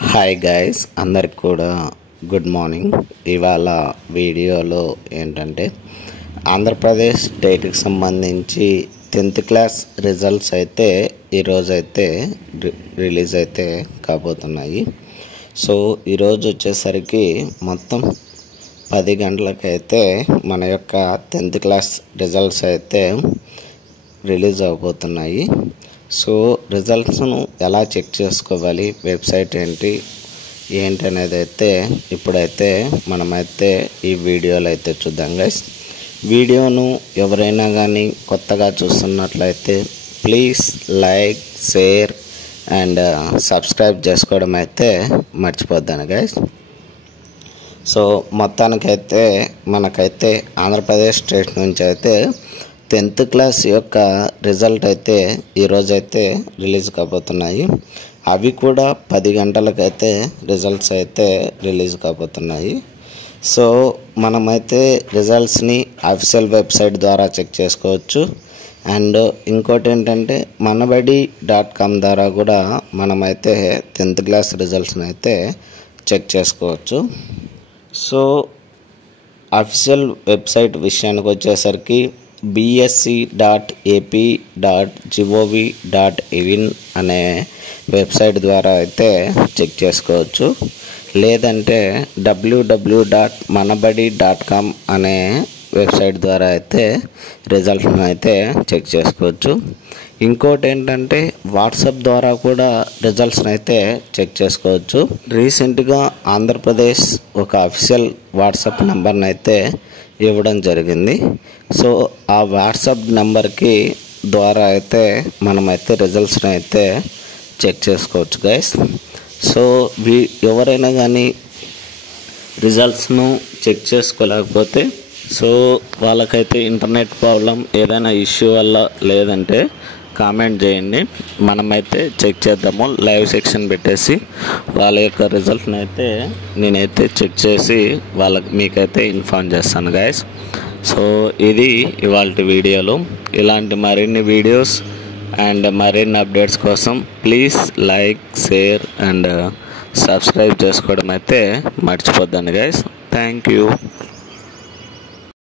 Hi guys, అందరికి కూడా good morning. ఇవాళ వీడియోలో ఏంటంటే ఆంధ్రప్రదేశ్ స్టేట్కి సంబంధించి 10th క్లాస్ రిజల్ట్స్ అయితే ఈరోజైతే రిలీజ్ అయితే కాబోతున్నాయి. సో ఈరోజు వచ్చేసరికి మొత్తం 10 గంటలకైతే మన యొక్క 10th క్లాస్ రిజల్ట్స్ అయితే రిలీజ్ అవబోతున్నాయి. సో రిజల్ట్స్ను ఎలా చెక్ చేసుకోవాలి, వెబ్సైట్ ఏంటి అనేది అయితే ఇప్పుడైతే మనమైతే ఈ వీడియోలో అయితే చూద్దాం గైస్. వీడియోను ఎవరైనా కానీ కొత్తగా చూస్తున్నట్లయితే please like, share and subscribe చేసుకోవడం అయితే మర్చిపోద్దాను గైస్. సో మొత్తానికైతే మనకైతే ఆంధ్రప్రదేశ్ స్టేట్ నుంచి అయితే 10th క్లాస్ యొక్క రిజల్ట్ అయితే ఈరోజైతే రిలీజ్ కాబోతున్నాయి. అవి కూడా 10 గంటలకైతే రిజల్ట్స్ అయితే రిలీజ్ కాబోతున్నాయి. సో మనమైతే రిజల్ట్స్ని అఫీషియల్ వెబ్సైట్ ద్వారా చెక్ చేసుకోవచ్చు. అండ్ ఇంకోటి ఏంటంటే manabadi.com ద్వారా కూడా మనమైతే 10th క్లాస్ రిజల్ట్స్ని అయితే చెక్ చేసుకోవచ్చు. సో అఫీషియల్ వెబ్సైట్ విషయానికి వచ్చేసరికి bsc.ap.gov.in అనే వెబ్సైట్ ద్వారా అయితే చెక్ చేసుకోవచ్చు. లేదంటే www.manabadi.com అనే వెబ్సైట్ ద్వారా అయితే రిజల్ట్ని అయితే చెక్ చేసుకోవచ్చు. ఇంకోటి ఏంటంటే వాట్సాప్ ద్వారా కూడా రిజల్ట్స్ని అయితే చెక్ చేసుకోవచ్చు. రీసెంట్గా ఆంధ్రప్రదేశ్ ఒక అఫీషియల్ వాట్సాప్ నెంబర్ని అయితే ఇవ్వడం జరిగింది. సో ఆ వాట్సాప్ నెంబర్కి ద్వారా అయితే మనమైతే రిజల్ట్స్ని అయితే చెక్ చేసుకోవచ్చు గైస్. సో ఎవరైనా కానీ రిజల్ట్స్ను చెక్ చేసుకోలేకపోతే సో వాళ్ళకైతే ఇంటర్నెట్ ప్రాబ్లం, ఏదైనా ఇష్యూ వల్ల లేదంటే కామెంట్ చేయండి, మనమైతే చెక్ చేద్దాము. లైవ్ సెక్షన్ పెట్టేసి వాళ్ళ యొక్క రిజల్ట్ని అయితే నేనైతే చెక్ చేసి మీకైతే ఇన్ఫార్మ్ చేస్తాను గైస్. సో ఇది ఇవాళ వీడియోలో. ఇలాంటి మరిన్ని వీడియోస్ అండ్ మరిన్ని అప్డేట్స్ కోసం please like, share and subscribe చేసుకోవడం అయితే మర్చిపోద్దండి గైస్. Thank you.